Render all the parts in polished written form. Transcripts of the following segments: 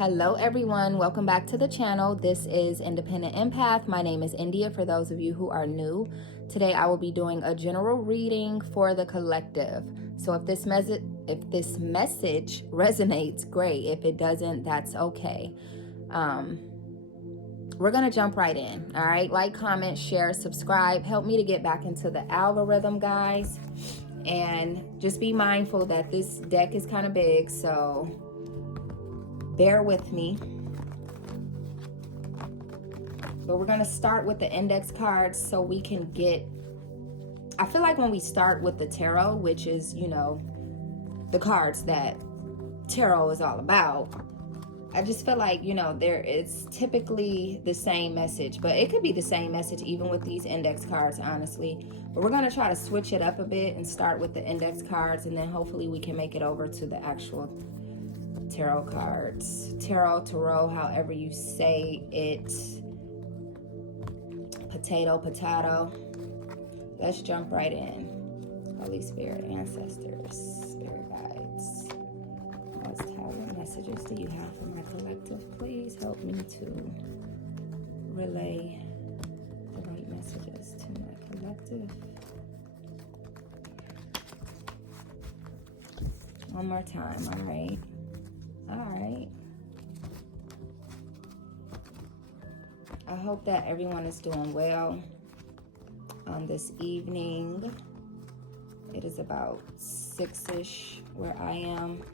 Hello everyone, welcome back to the channel. This is Independent Empath. My name is India for those of you who are new. Today I will be doing a general reading for the collective. So if this message resonates, great. If it doesn't, that's okay. We're gonna jump right in. All right, like, comment, share, subscribe. Help me to get back into the algorithm, guys. And just be mindful that this deck is kind of big, so bear with me. But we're going to start with the index cards so we can get, I feel like when we start with the tarot, which is, you know, the cards that tarot is all about, I just feel like, you know, there is typically the same message, but it could be the same message even with these index cards, honestly. But we're going to try to switch it up a bit and start with the index cards, and then hopefully we can make it over to the actual tarot cards. Tarot, however you say it. Potato. Let's jump right in. Holy Spirit, ancestors, spirit guides. What messages do you have for my collective? Please help me to relay the right messages to my collective. One more time, all right. I hope that everyone is doing well on this evening. It is about 6-ish where I am,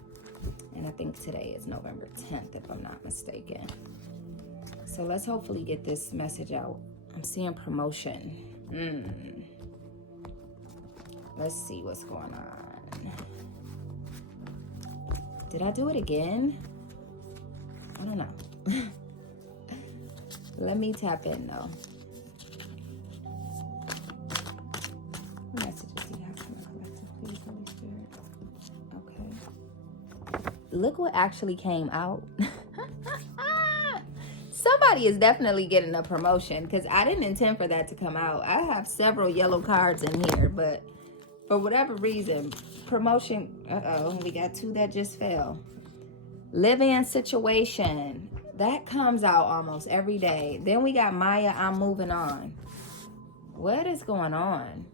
and I think today is November 10th if I'm not mistaken. So let's hopefully get this message out. I'm seeing promotion. Let's see what's going on. Did I do it again? I don't know. Let me tap in though. What messages do you have for my collective, please, Holy Spirit? Okay. Look what actually came out. Somebody is definitely getting a promotion because I didn't intend for that to come out. I have several yellow cards in here, but for whatever reason, promotion. We got two that just fell. Live-in situation. That comes out almost every day. Then we got Maya, I'm moving on. What is going on?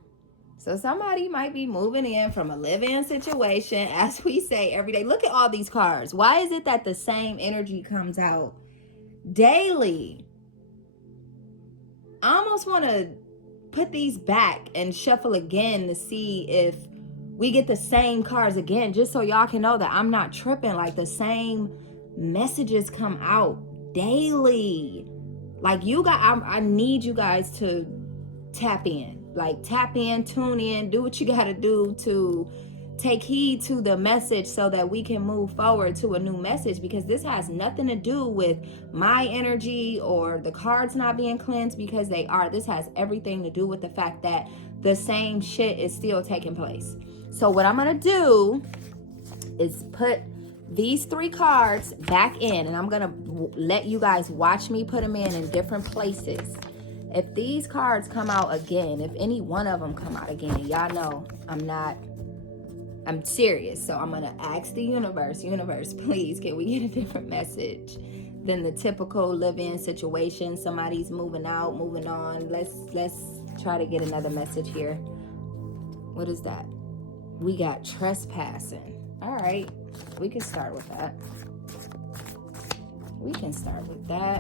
So somebody might be moving in from a live-in situation, as we say every day. Look at all these cards. Why is it that the same energy comes out daily? I almost want to put these back and shuffle again to see if we get the same cards again, just so y'all can know that I'm not tripping. Like, the same messages come out daily. Like, you guys, I need you guys to tap in. Like, tap in, tune in, do what you got to do to take heed to the message so that we can move forward to a new message, because this has nothing to do with my energy or the cards not being cleansed, because they are. This has everything to do with the fact that the same shit is still taking place. So what I'm going to do is put these 3 cards back in, and I'm going to let you guys watch me put them in different places. If these cards come out again, if any one of them come out again, y'all know I'm serious. So I'm going to ask the universe, please, can we get a different message than the typical live-in situation? Somebody's moving out, moving on. Let's try to get another message here. What is that? We got trespassing. All right, we can start with that.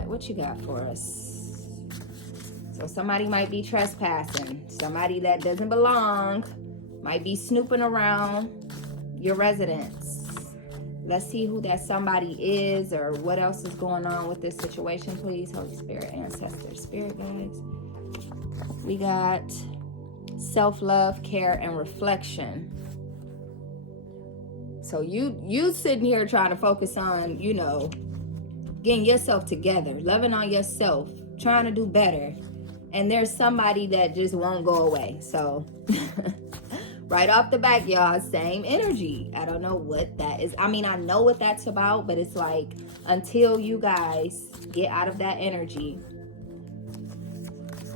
What you got for us? So somebody might be trespassing. Somebody that doesn't belong might be snooping around your residence. Let's see who that somebody is or what else is going on with this situation, please. Holy Spirit, ancestors, spirit guides. We got self-love, care, and reflection. So you sitting here trying to focus on, you know, getting yourself together, loving on yourself, trying to do better. And there's somebody that just won't go away. So right off the back, y'all, same energy. I don't know what that is. I mean, I know what that's about, but it's like, until you guys get out of that energy,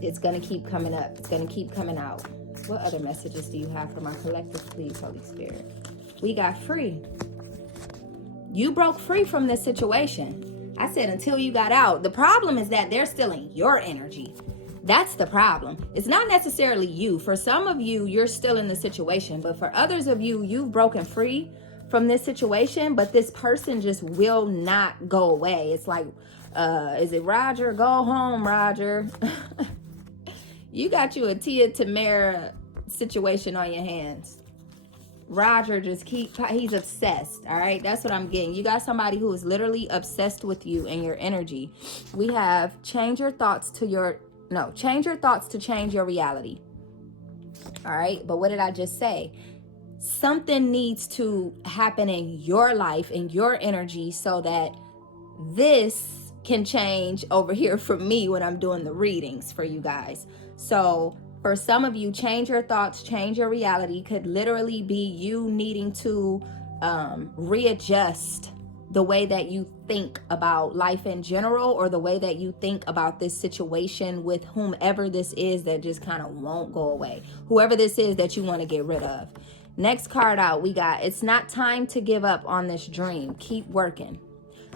it's going to keep coming up. It's going to keep coming out. What other messages do you have for my collective, please, Holy Spirit? We got free. You broke free from this situation. I said until you got out. The problem is that they're still in your energy. That's the problem. It's not necessarily you. For some of you, you're still in the situation. But for others of you, you've broken free from this situation. But this person just will not go away. It's like, is it Roger? Go home, Roger. You got you a Tia Tamara situation on your hands. Roger he's obsessed. All right, that's what I'm getting. You got somebody who is literally obsessed with you and your energy. We have change your thoughts to change your reality. All right, but what did I just say? Something needs to happen in your life, in your energy, so that this can change over here for me when I'm doing the readings for you guys. So for some of you, change your thoughts, change your reality could literally be you needing to readjust the way that you think about life in general, or the way that you think about this situation with whomever this is that just kind of won't go away. Whoever this is that you want to get rid of. Next card out, we got, it's not time to give up on this dream. Keep working.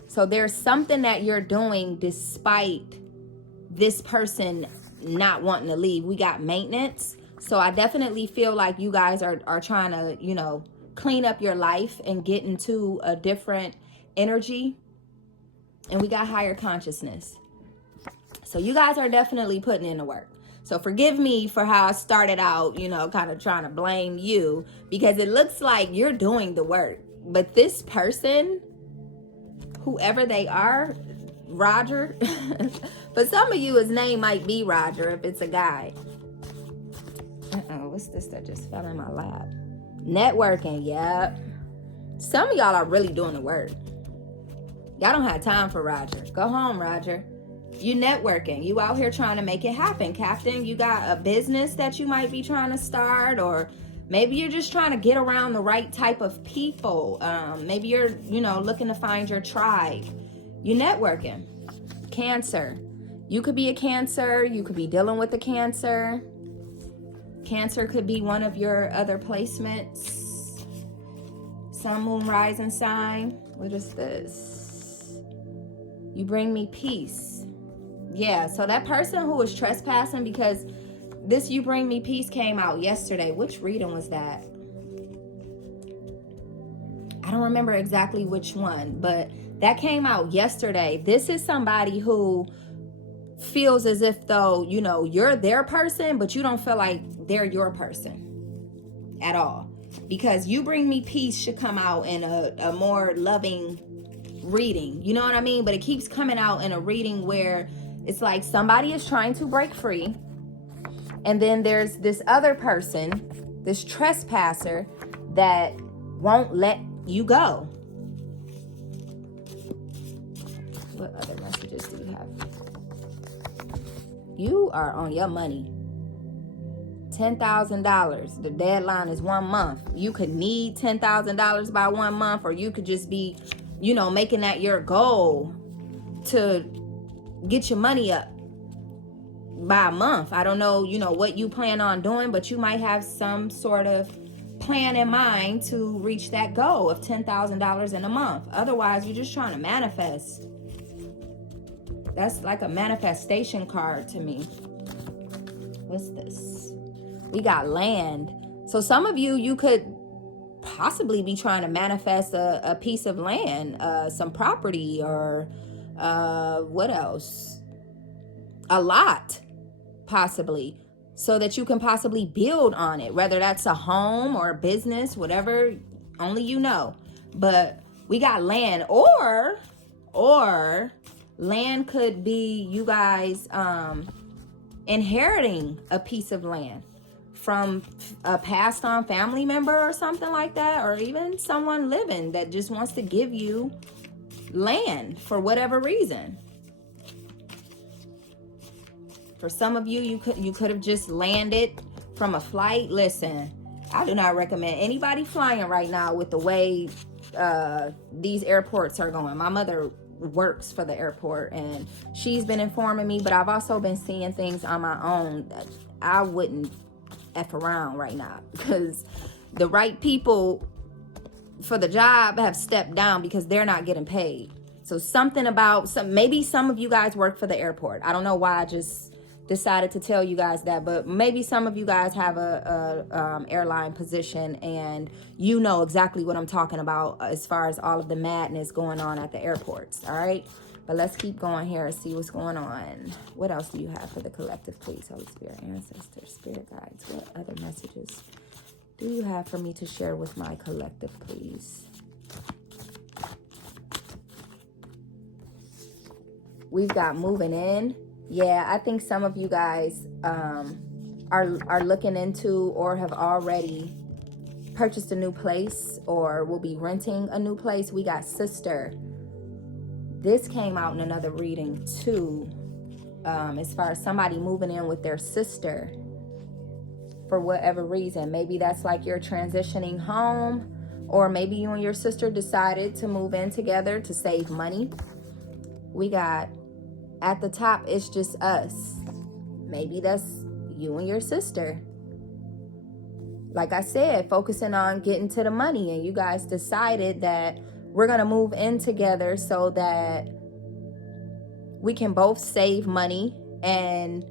So there's something that you're doing despite this person not wanting to leave. We got maintenance. So I definitely feel like you guys are trying to, clean up your life and get into a different energy. And we got higher consciousness. So you guys are definitely putting in the work. So forgive me for how I started out, kind of trying to blame you, because it looks like you're doing the work. But this person, whoever they are, Roger, but some of you, his name might be Roger if it's a guy. What's this that just fell in my lap? Networking, yep. Some of y'all are really doing the work. Y'all don't have time for Roger. Go home, Roger. You networking. You out here trying to make it happen, Captain. You got a business that you might be trying to start, or maybe you're just trying to get around the right type of people. Maybe you're, looking to find your tribe. You networking. Cancer. You could be a Cancer. You could be dealing with a Cancer. Cancer could be one of your other placements. Sun, moon, rising sign. What is this? You bring me peace. Yeah, so that person who was trespassing, because this you bring me peace came out yesterday. Which reading was that? I don't remember exactly which one, but that came out yesterday. This is somebody who feels as if though, you're their person, but you don't feel like they're your person at all. Because you bring me peace should come out in a more loving reading. You know what I mean? But it keeps coming out in a reading where it's like somebody is trying to break free. And then there's this other person, this trespasser, that won't let you go. What other messages do you have? You are on your money. $10,000. The deadline is 1 month. You could need $10,000 by 1 month, or you could just be, making that your goal to get your money up by a month. I don't know, what you plan on doing, but you might have some sort of plan in mind to reach that goal of $10,000 in a month. Otherwise, you're just trying to manifest. That's like a manifestation card to me. What's this? We got land. So some of you could possibly be trying to manifest a piece of land, some property, or what else? A lot, possibly, so that you can possibly build on it, whether that's a home or a business, whatever, only you know. But we got land, or land could be you guys inheriting a piece of land from a passed on family member or something like that, or even someone living that just wants to give you land for whatever reason. For some of you, you could have just landed from a flight. Listen, I do not recommend anybody flying right now with the way these airports are going. My mother works for the airport, and she's been informing me, but I've also been seeing things on my own that I wouldn't F around right now, because the right people for the job have stepped down because they're not getting paid. So something about maybe some of you guys work for the airport. I don't know why I just decided to tell you guys that, but maybe some of you guys have a airline position and you know exactly what I'm talking about as far as all of the madness going on at the airports. All right, but let's keep going here and see what's going on. What else do you have for the collective, please? Holy Spirit, ancestors, spirit guides, what other messages do you have for me to share with my collective, please? We've got moving in. Yeah, I think some of you guys are looking into or have already purchased a new place or will be renting a new place. We got sister. This came out in another reading too, as far as somebody moving in with their sister for whatever reason. Maybe that's like you're transitioning home, or maybe you and your sister decided to move in together to save money. We got at the top, it's just us. Maybe that's you and your sister. Like I said, focusing on getting to the money, and you guys decided that we're going to move in together so that we can both save money and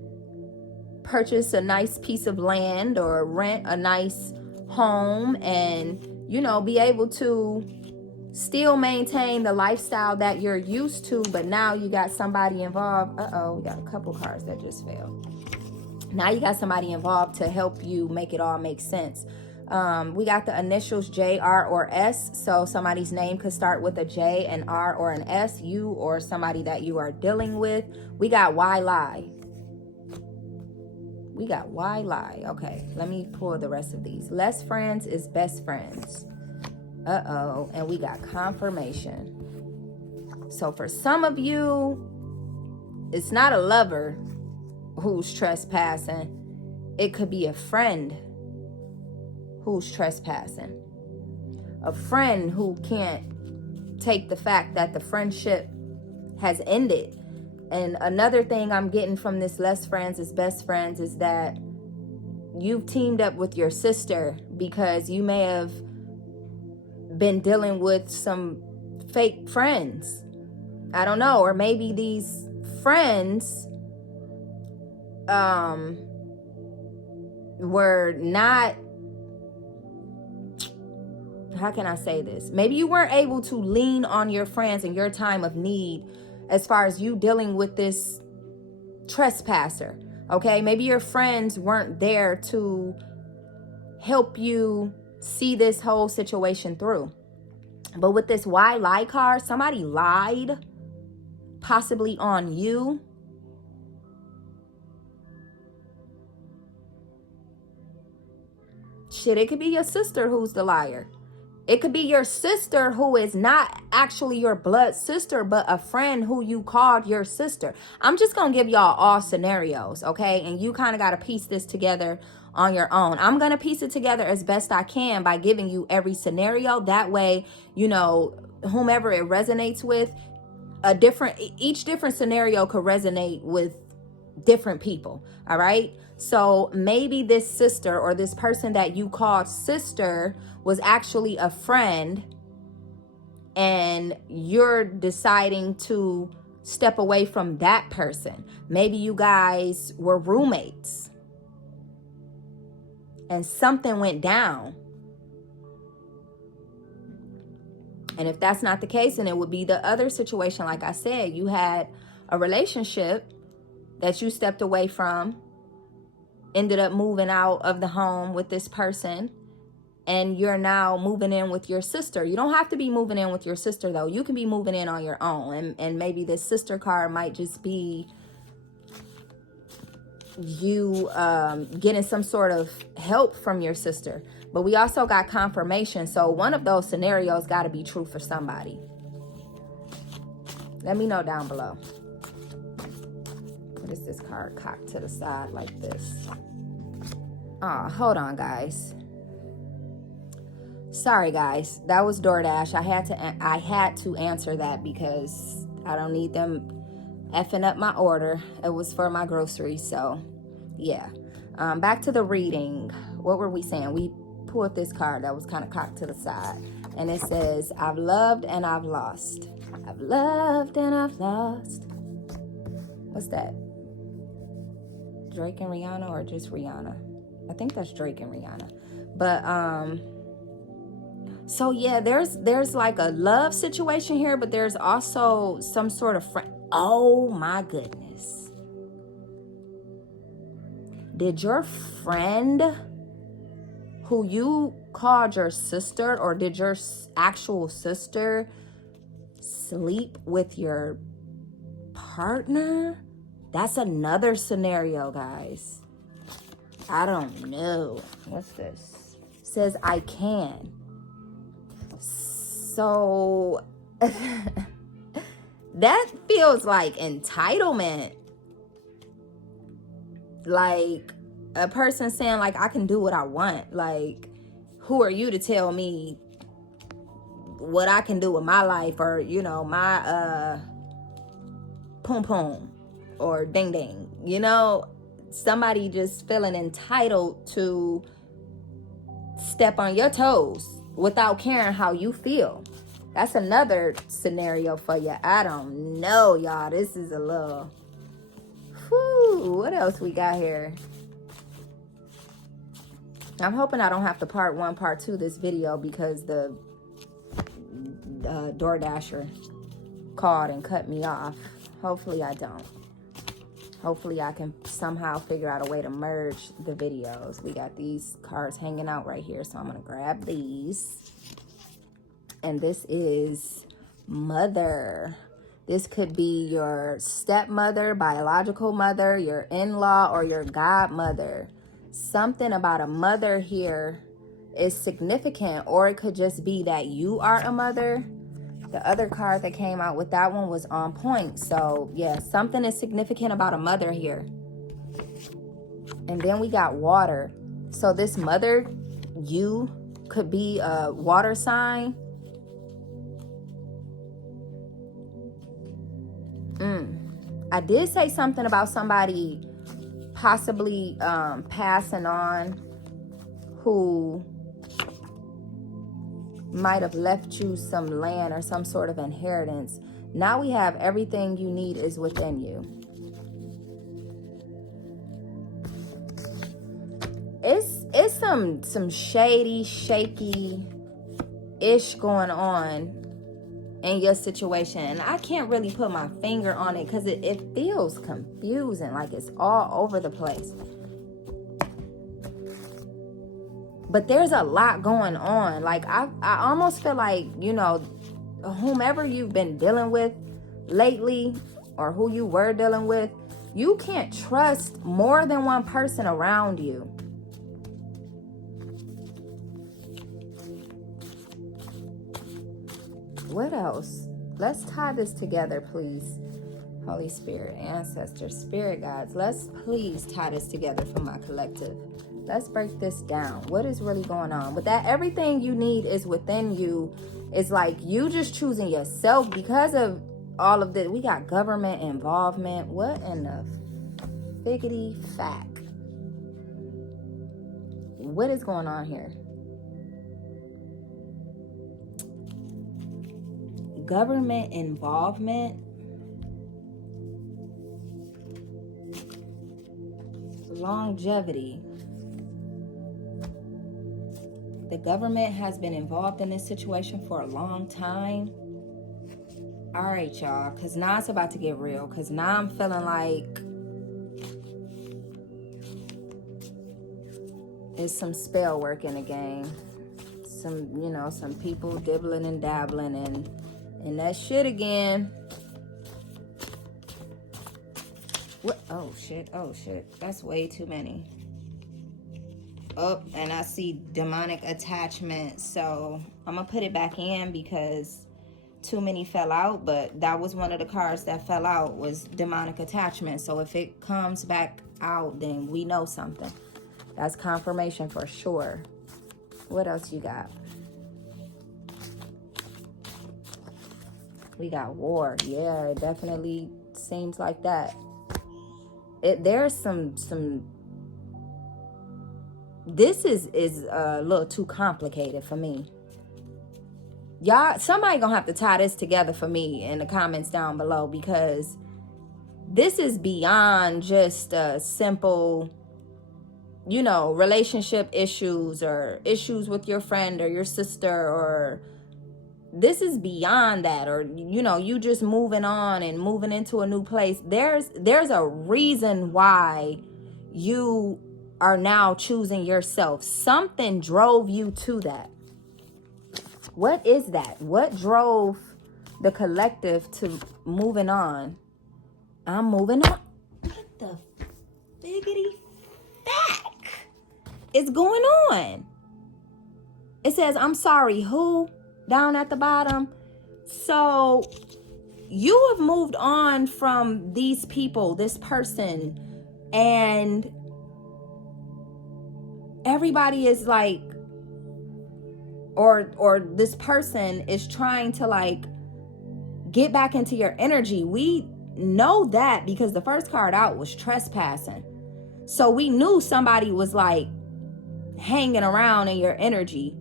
purchase a nice piece of land or rent a nice home and, you know, be able to still maintain the lifestyle that you're used to, but now you got somebody involved. We got a couple cards that just fell. Now you got somebody involved to help you make it all make sense. We got the initials J, R, or S. So somebody's name could start with a J, an R, or an S. You or somebody that you are dealing with. We got why lie. We got why lie. Okay, let me pull the rest of these. Less friends is best friends. And we got confirmation. So for some of you, it's not a lover who's trespassing. It could be a friend who's trespassing. A friend who can't take the fact that the friendship has ended. And another thing I'm getting from this less friends is best friends is that you've teamed up with your sister because you may have been dealing with some fake friends. I don't know. Or maybe these friends were not, how can I say this? Maybe you weren't able to lean on your friends in your time of need as far as you dealing with this trespasser. Okay, maybe your friends weren't there to help you see this whole situation through. But with this why lie card, somebody lied, possibly on you. Shit, it could be your sister who's the liar. It could be your sister who is not actually your blood sister, but a friend who you called your sister. I'm just going to give y'all all scenarios, okay? And you kind of got to piece this together on your own. I'm going to piece it together as best I can by giving you every scenario. That way, you know, whomever it resonates with, each different scenario could resonate with different people, all right? So maybe this sister or this person that you called sister was actually a friend, and you're deciding to step away from that person. Maybe you guys were roommates and something went down. And if that's not the case, then it would be the other situation. Like I said, you had a relationship that you stepped away from, ended up moving out of the home with this person, and you're now moving in with your sister. You don't have to be moving in with your sister, though. You can be moving in on your own. And maybe this sister card might just be you getting some sort of help from your sister. But we also got confirmation. So one of those scenarios got to be true for somebody. Let me know down below. What is this card cocked to the side like this? Hold on, guys. Sorry, guys. That was DoorDash. I had to answer that because I don't need them effing up my order. It was for my groceries. So, yeah. Back to the reading. What were we saying? We pulled this card that was kind of cocked to the side. And it says, I've loved and I've lost. I've loved and I've lost. What's that? Drake and Rihanna, or just Rihanna? I think that's Drake and Rihanna. But so yeah, there's like a love situation here, but there's also some sort of friend. Oh my goodness. Did your friend who you called your sister, or did your actual sister sleep with your partner? That's another scenario, guys. I don't know. What's this? It says I can. So that feels like entitlement. Like a person saying like, I can do what I want. Like, who are you to tell me what I can do with my life, or, you know, my poom poom or ding ding, you know? Somebody just feeling entitled to step on your toes without caring how you feel. That's another scenario for you. I don't know, y'all. This is a little... Whew, what else we got here? I'm hoping I don't have to part 1, part 2 this video, because the DoorDasher called and cut me off. Hopefully I don't. Hopefully I can somehow figure out a way to merge the videos. We got these cards hanging out right here, so I'm gonna grab these. And this is mother. This could be your stepmother, biological mother, your in-law, or your godmother. Something about a mother here is significant, or it could just be that you are a mother. The other card that came out with that one was on point. So yeah, something is significant about a mother here. And then we got water. So this mother, you could be a water sign. I did say something about somebody possibly passing on, who might have left you some land or some sort of inheritance. Now we have everything you need is within you. It's some shady, shaky ish going on in your situation, and I can't really put my finger on it because it feels confusing, like it's all over the place. But there's a lot going on. Like I almost feel like, you know, whomever you've been dealing with lately, or who you were dealing with, you can't trust more than one person around you. What else? Let's tie this together, please. Holy Spirit, ancestors, spirit guides, let's please tie this together for my collective. Let's break this down. What is really going on? With that, everything you need is within you. It's like you just choosing yourself because of all of this. We got government involvement. What in the figgity fact? What is going on here? Government involvement. Longevity. The government has been involved in this situation for a long time. All right, y'all, because now it's about to get real, because now I'm feeling like there's some spell work in the game. Some, you know, some people dibbling and dabbling and that shit again. What? Oh shit, that's way too many. Oh, and I see demonic attachment, so I'm gonna put it back in because too many fell out, but that was one of the cards that fell out, was demonic attachment. So if it comes back out, then we know something. That's confirmation for sure. What else you got? We got war. Yeah, it definitely seems like that. There's some this is a little too complicated for me. Y'all, somebody gonna have to tie this together for me in the comments down below, because this is beyond just a simple, you know, relationship issues or issues with your friend or your sister, or this is beyond that, or, you know, you just moving on and moving into a new place. There's a reason why you are now choosing yourself. Something drove you to that. What is that? What drove the collective to moving on? I'm moving on. What the figgity fact is going on? It says, I'm sorry, who? Down at the bottom. So you have moved on from these people, this person, and everybody is like, or this person is trying to like get back into your energy. We know that because the first card out was trespassing. So we knew somebody was like hanging around in your energy.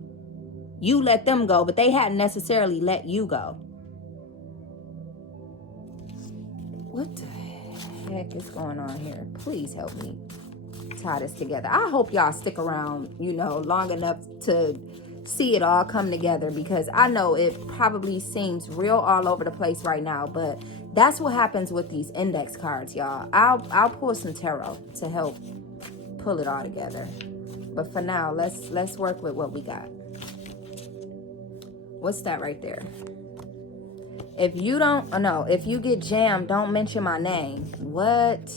You let them go, but they hadn't necessarily let you go. What the heck is going on here? Please help me tie this together. I hope y'all stick around, you know, long enough to see it all come together, because I know it probably seems real all over the place right now, but that's what happens with these index cards, y'all. I'll pull some tarot to help pull it all together, but for now, let's work with what we got. What's that right there? If you don't, no, if you get jammed, don't mention my name. What?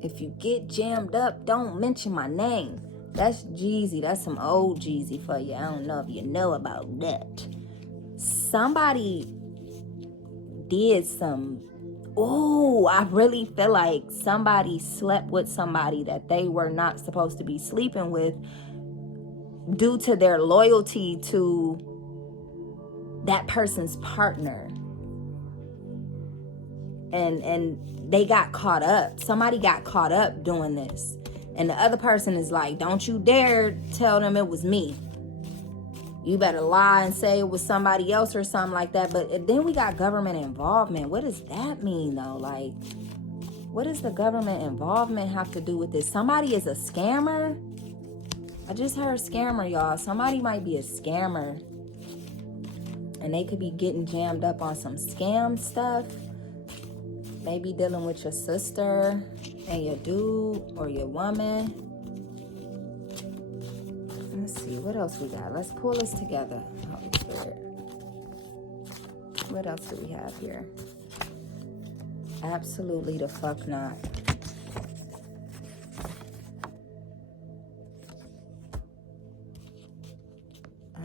If you get jammed up, don't mention my name. That's Jeezy. That's some old Jeezy for you. I don't know if you know about that. Somebody did some... Oh, I really feel like somebody slept with somebody that they were not supposed to be sleeping with due to their loyalty to that person's partner. And they got caught up. Somebody got caught up doing this. And the other person is like, don't you dare tell them it was me. You better lie and say it was somebody else or something like that. But then we got government involvement. What does that mean, though? Like, what does the government involvement have to do with this? Somebody is a scammer? I just heard scammer, y'all. Somebody might be a scammer. And they could be getting jammed up on some scam stuff. Maybe dealing with your sister and your dude or your woman. Let's see, what else we got? Let's pull this together. Holy Spirit. What else do we have here? Absolutely the fuck not.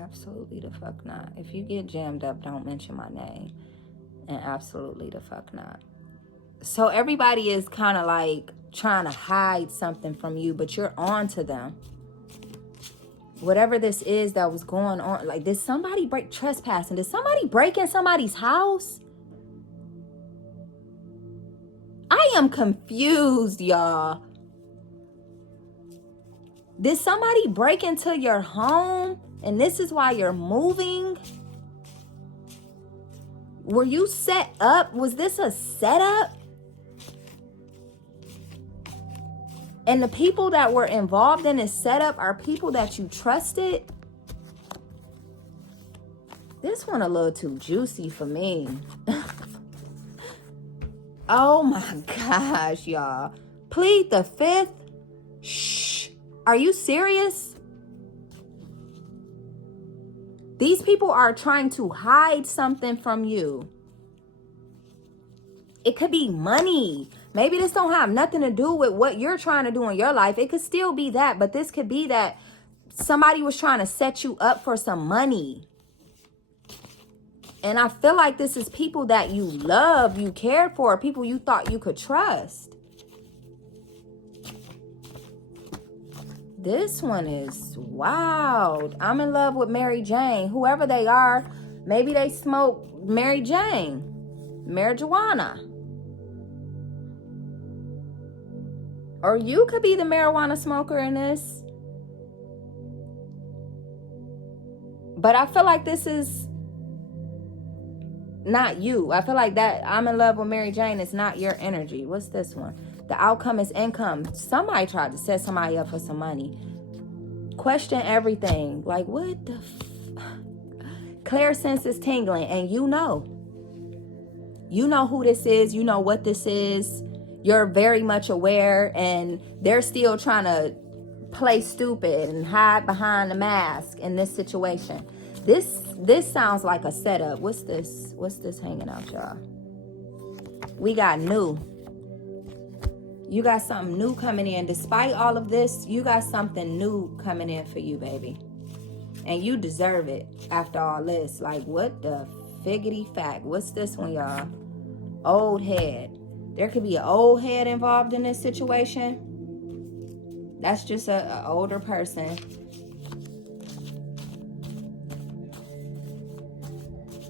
Absolutely the fuck not. If you get jammed up, don't mention my name. And absolutely the fuck not. So everybody is kind of like trying to hide something from you, but you're on to them. Whatever this is that was going on, like, did somebody break trespassing? Did somebody break in somebody's house? I am confused, y'all. Did somebody break into your home and this is why you're moving? Were you set up? Was this a setup? And the people that were involved in this setup are people that you trusted? This one a little too juicy for me. Oh my gosh, y'all. Plead the fifth? Shh. Are you serious? These people are trying to hide something from you. It could be money. Maybe this don't have nothing to do with what you're trying to do in your life. It could still be that, but this could be that somebody was trying to set you up for some money. And I feel like this is people that you love, you cared for, people you thought you could trust. This one is wild. I'm in love with Mary Jane. Whoever they are, maybe they smoke Mary Jane, marijuana. Or you could be the marijuana smoker in this. But I feel like this is not you. I feel like that I'm in love with Mary Jane is not your energy. What's this one? The outcome is income. Somebody tried to set somebody up for some money. Question everything. Like, what the Claire sense is tingling, and you know who this is, you know what this is, you're very much aware, and they're still trying to play stupid and hide behind the mask in this situation. This sounds like a setup. What's this hanging out, y'all? We got new. You got something new coming in. Despite all of this, you got something new coming in for you, baby. And you deserve it after all this. Like, what the figgity fact? What's this one, y'all? Old head. There could be an old head involved in this situation. That's just a older person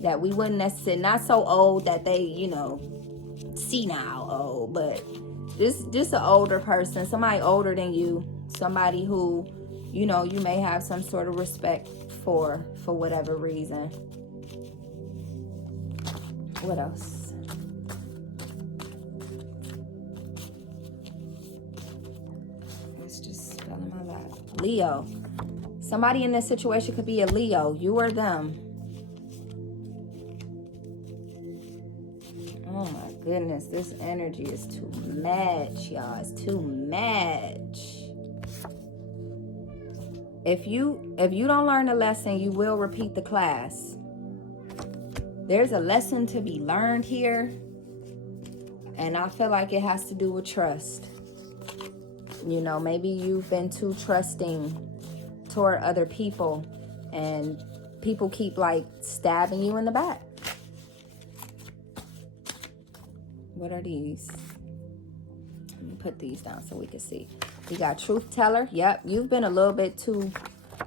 that we wouldn't necessarily, not so old that they, senile old, but just an older person, somebody older than you, somebody who, you may have some sort of respect for whatever reason. What else? It's just spelling my lap. Leo. Somebody in this situation could be a Leo. You or them. Oh my goodness. This energy is too much, y'all. It's too much. If you don't learn a lesson, you will repeat the class. There's a lesson to be learned here. And I feel like it has to do with trust. Maybe you've been too trusting toward other people. And people keep stabbing you in the back. What are these? Let me put these down so we can see. We got truth teller. Yep, you've been a little bit too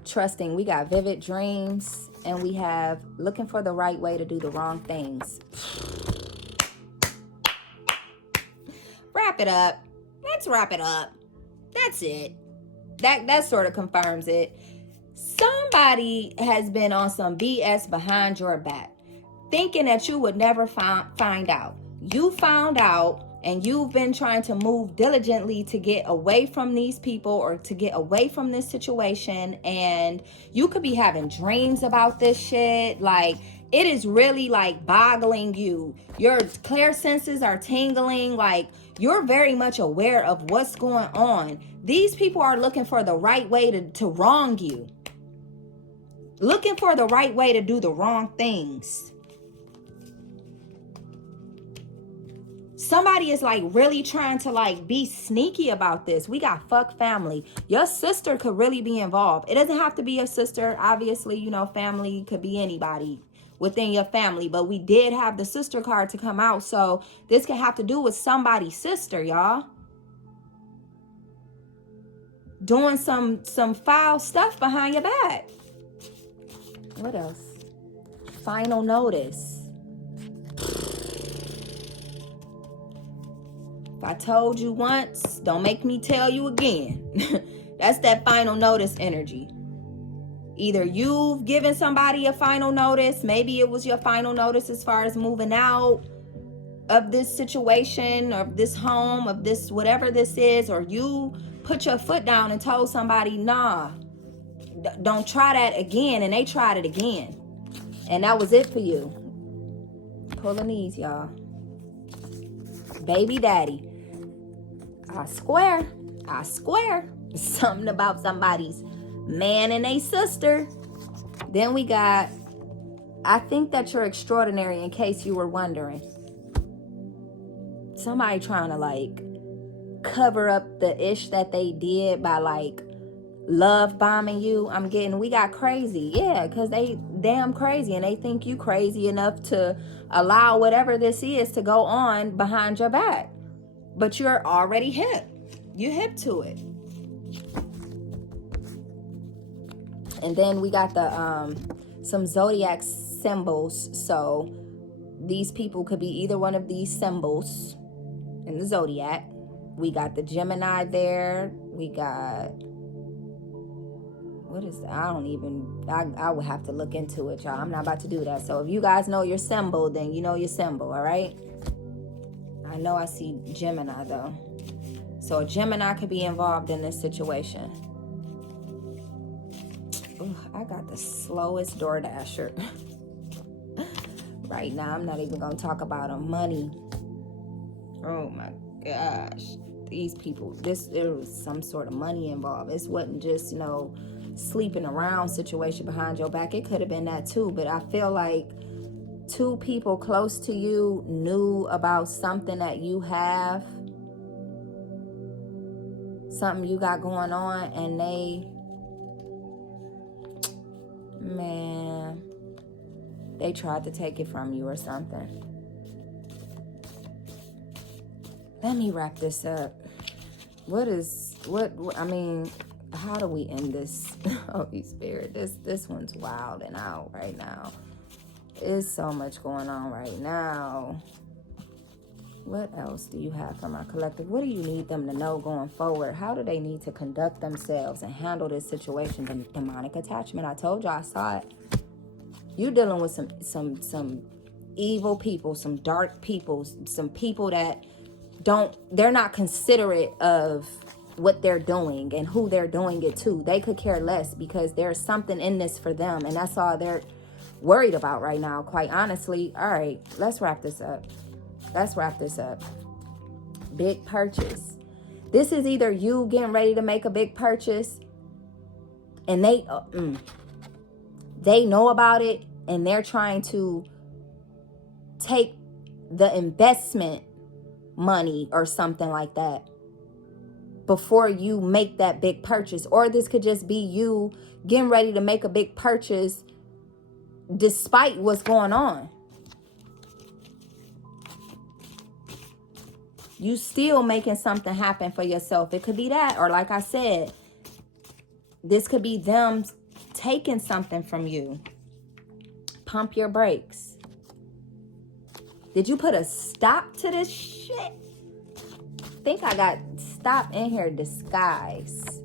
trusting. We got vivid dreams. And we have looking for the right way to do the wrong things. Wrap it up. Let's wrap it up. That's it. That sort of confirms it. Somebody has been on some BS behind your back, thinking that you would never find out. You found out, and you've been trying to move diligently to get away from these people or to get away from this situation. And you could be having dreams about this shit. Like, it is really boggling you. Your clear senses are tingling. Like, you're very much aware of what's going on. These people are looking for the right way to wrong you. Looking for the right way to do the wrong things. Somebody is really trying to be sneaky about this. We got fuck family. Your sister could really be involved. It doesn't have to be your sister. Obviously, family could be anybody within your family. But we did have the sister card to come out. So this could have to do with somebody's sister, y'all. Doing some foul stuff behind your back. What else? Final notice. If I told you once, don't make me tell you again. That's that final notice energy. Either you've given somebody a final notice. Maybe it was your final notice as far as moving out of this situation, of this home, of this whatever this is. Or you put your foot down and told somebody, nah, don't try that again. And they tried it again. And that was it for you. Pulling these, y'all. Baby daddy. I swear. Something about somebody's man and a sister. Then we got, I think that you're extraordinary, in case you were wondering. Somebody trying to cover up the ish that they did by love bombing you. We got crazy. Yeah, because they damn crazy and they think you crazy enough to allow whatever this is to go on behind your back. But you're already hip. You're hip to it. And then we got the some zodiac symbols. So these people could be either one of these symbols in the zodiac. We got the Gemini there. We got What is that? I would have to look into it, y'all. I'm not about to do that. So if you guys know your symbol, then you know your symbol, all right? I know I see Gemini, though. So a Gemini could be involved in this situation. Ugh, I got the slowest DoorDasher. Right now, I'm not even going to talk about money. Oh, my gosh. These people, there was some sort of money involved. This wasn't just, sleeping around situation behind your back. It could have been that too, but I feel like two people close to you knew about something that you have, something you got going on, and they tried to take it from you or something. Let me wrap this up. How do we end this? Holy Spirit, this one's wild and out right now. There's so much going on right now. What else do you have for my collective? What do you need them to know going forward? How do they need to conduct themselves and handle this situation? The demonic attachment. I told you I saw it. You're dealing with some evil people, some dark people, some people that they're not considerate of what they're doing and who they're doing it to. They could care less because there's something in this for them, and that's all they're worried about right now, quite honestly. All right, let's wrap this up. Big purchase. This is either you getting ready to make a big purchase and they know about it and they're trying to take the investment money or something like that before you make that big purchase. Or this could just be you getting ready to make a big purchase despite what's going on. You still making something happen for yourself. It could be that, or like I said, this could be them taking something from you. Pump your brakes. Did you put a stop to this shit? I think I got stop in here, disguise.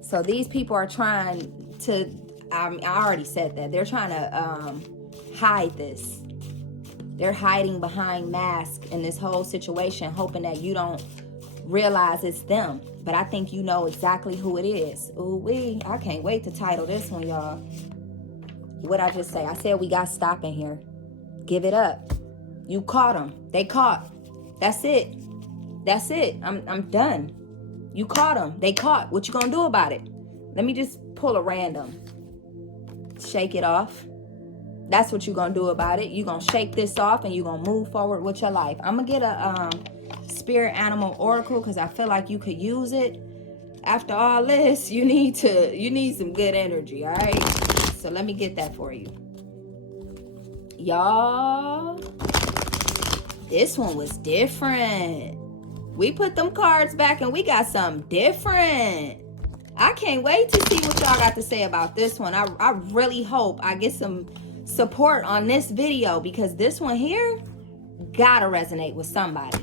So these people are trying to, I already said that. They're trying to hide this. They're hiding behind masks in this whole situation, hoping that you don't realize it's them. But I think you know exactly who it is. Ooh-wee, I can't wait to title this one, y'all. What'd I just say? I said we got stop in here. Give it up. You caught them. They caught. That's it. I'm done. You caught them. They caught. What you gonna do about it? Let me just pull a random. Shake it off. That's what you're going to do about it. You're going to shake this off and you're going to move forward with your life. I'm going to get a spirit animal oracle because I feel like you could use it. After all this, you need some good energy, all right? So let me get that for you. Y'all, this one was different. We put them cards back and we got something different. I can't wait to see what y'all got to say about this one. I really hope I get some support on this video because this one here gotta resonate with somebody.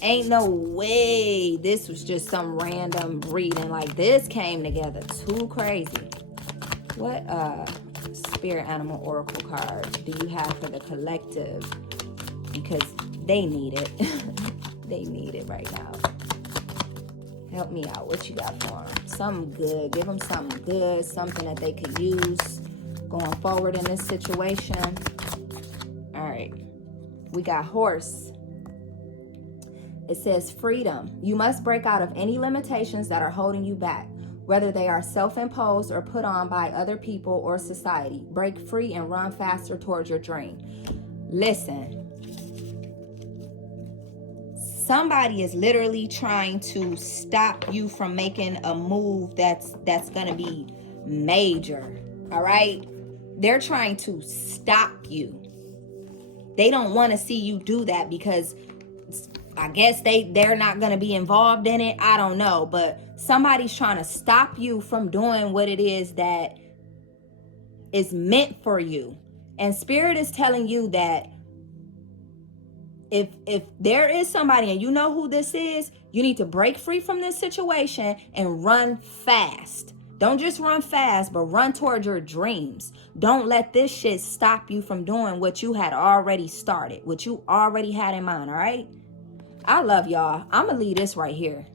Ain't no way this was just some random reading. Like, this came together too crazy. What spirit animal oracle card do you have for the collective? Because they need it. They need it right now. Help me out. What you got for them? Something good. Give them something good. Something that they could use going forward in this situation. All right. We got horse. It says freedom. You must break out of any limitations that are holding you back, whether they are self-imposed or put on by other people or society. Break free and run faster towards your dream. Listen. Somebody is literally trying to stop you from making a move that's going to be major. All right? They're trying to stop you. They don't want to see you do that because I guess they're not going to be involved in it. I don't know. But somebody's trying to stop you from doing what it is that is meant for you. And Spirit is telling you that if there is somebody and you know who this is, you need to break free from this situation and run fast. Don't just run fast, but run towards your dreams. Don't let this shit stop you from doing what you had already started, what you already had in mind, all right? I love y'all. I'm going to leave this right here.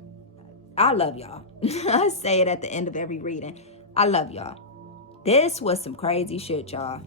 I love y'all. I say it at the end of every reading. I love y'all. This was some crazy shit, y'all.